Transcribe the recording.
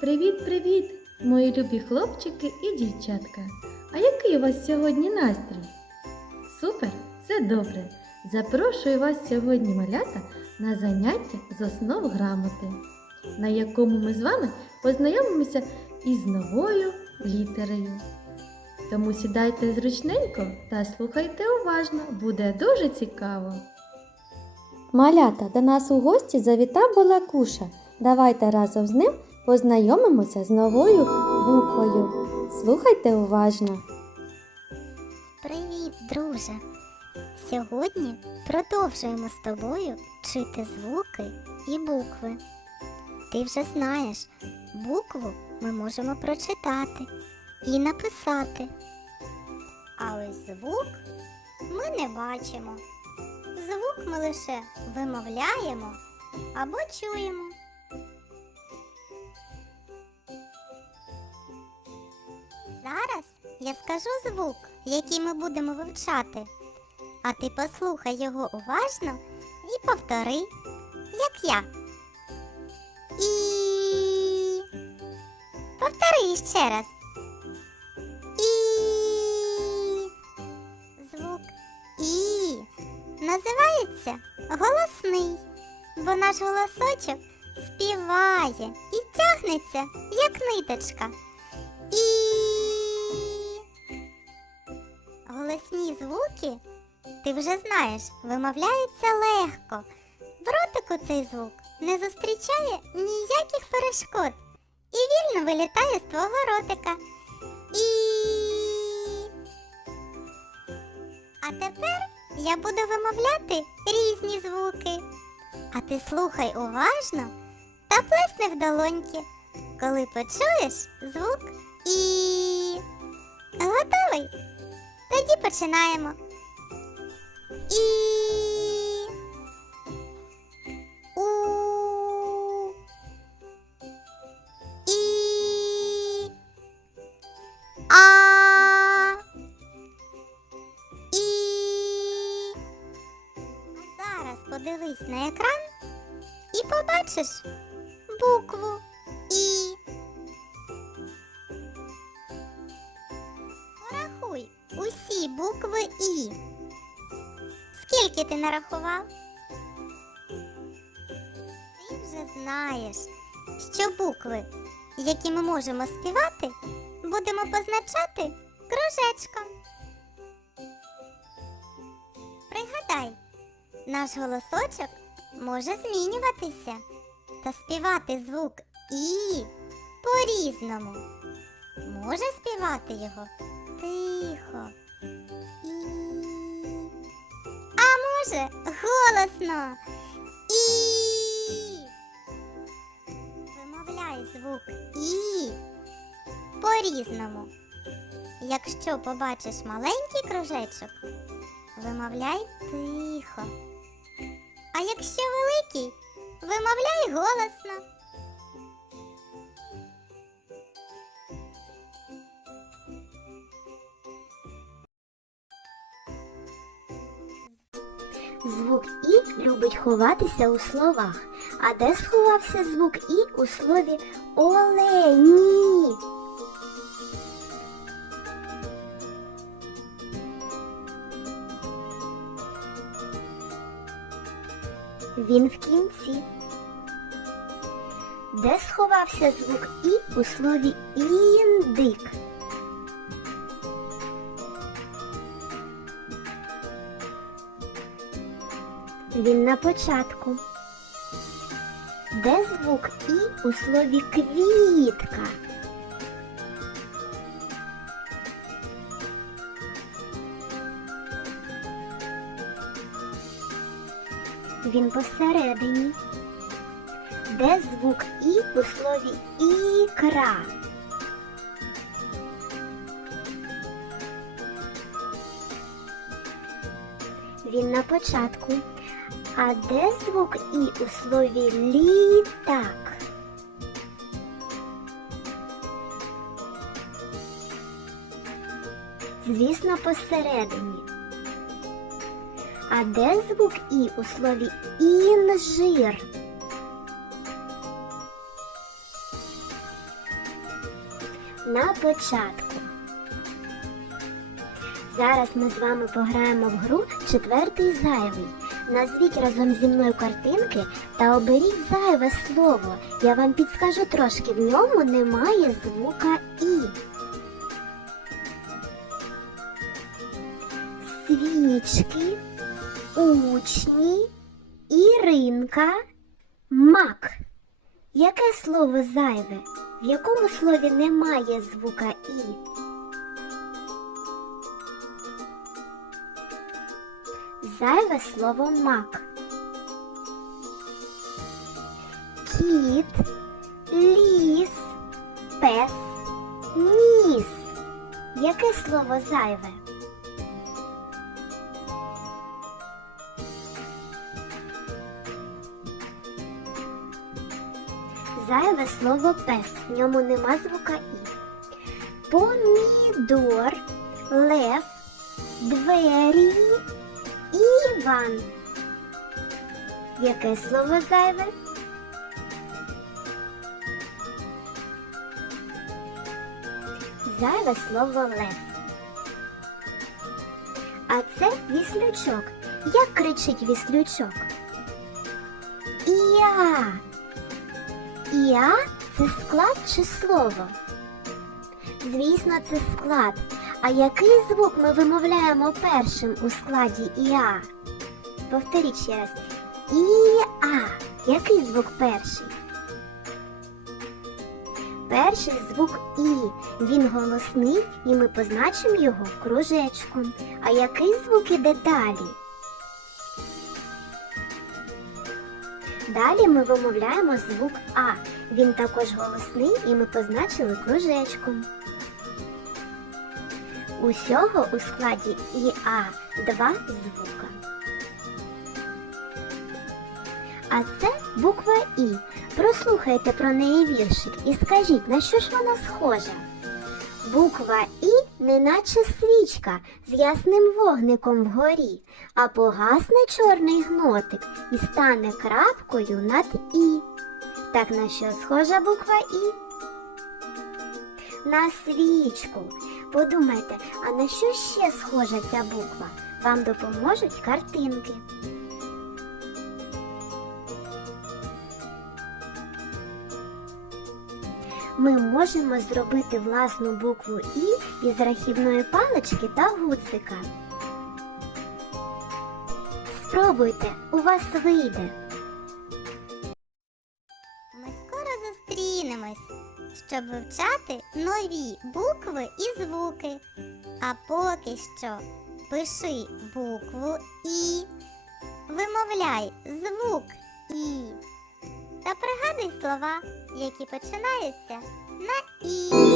Привіт-привіт, мої любі хлопчики і дівчатка. А який у вас сьогодні настрій? Супер, це добре. Запрошую вас сьогодні, малята, на заняття з основ грамоти, на якому ми з вами познайомимося із новою літерою. Тому сідайте зручненько та слухайте уважно, буде дуже цікаво. Малята, до нас у гості завітав Балакуша. Давайте разом з ним познайомимося з новою буквою. Слухайте уважно. Привіт, друже! Сьогодні продовжуємо з тобою вчити звуки і букви. Ти вже знаєш, букву ми можемо прочитати і написати. А ось звук ми не бачимо. Звук ми лише вимовляємо або чуємо. Я скажу звук, який ми будемо вивчати. А ти послухай його уважно і повтори, як я. І. Повтори ще раз. І. Звук І називається голосний, бо наш голосочок співає і тягнеться, як ниточка. Голосні звуки, ти вже знаєш, вимовляються легко. В ротику цей звук не зустрічає ніяких перешкод і вільно вилітає з твого ротика. І. А тепер я буду вимовляти різні звуки. А ти слухай уважно та плесни в долоньки, коли почуєш звук І. Готовий? Тоді починаємо. І. У. І. А. І. А зараз подивись на екран і побачиш букву букви І. Скільки ти нарахував? Ти вже знаєш, що букви, які ми можемо співати, будемо позначати кружечком. Пригадай, наш голосочок може змінюватися та співати звук І по-різному. Може співати його тихо. Може голосно. І. Вимовляй звук І по-різному. Якщо побачиш маленький кружечок, вимовляй тихо. А якщо великий, вимовляй голосно. Звук І любить ховатися у словах. А де сховався звук І у слові олені? Він в кінці. Де сховався звук І у слові індик? Він на початку. Де звук І у слові квітка? Він посередині. Де звук І у слові ікра? Він на початку. А де звук І у слові літак? Звісно, посередині. А де звук І у слові інжир? на початку. Зараз ми з вами пограємо в гру четвертий зайвий. Назвіть разом зі мною картинки та оберіть зайве слово. Я вам підскажу трошки, в ньому немає звука І. Свічки, учні, Іринка, мак. Яке слово зайве? В якому слові немає звука І? Зайве слово мак. Кіт, ліс, пес, ніс. Яке слово зайве? Зайве слово пес. В ньому нема звука І. Помідор, лев, двері, Іван. Яке слово зайве? Зайве слово лев. А це віслючок. Як кричить віслючок? Іа. Іа це склад чи слово? Звісно, це склад. А який звук ми вимовляємо першим у складі Іа? Повторіть ще раз. Іа. Який звук перший? Перший звук І. Він голосний і ми позначимо його кружечком. А який звук іде далі? Далі ми вимовляємо звук А. Він також голосний і ми позначили кружечком. Усього у складі ІА два звука. А це буква І. Прослухайте про неї віршик і скажіть, на що ж вона схожа? Буква І неначе свічка з ясним вогником вгорі, а погасне чорний гнотик і стане крапкою над І. Так на що схожа буква І? На свічку. Подумайте, а на що ще схожа ця буква? Вам допоможуть картинки. Ми можемо зробити власну букву І із рахівної палички та гуцика. Спробуйте, у вас вийде. Щоб вивчати нові букви і звуки. А поки що пиши букву І, вимовляй звук І та пригадуй слова, які починаються на І.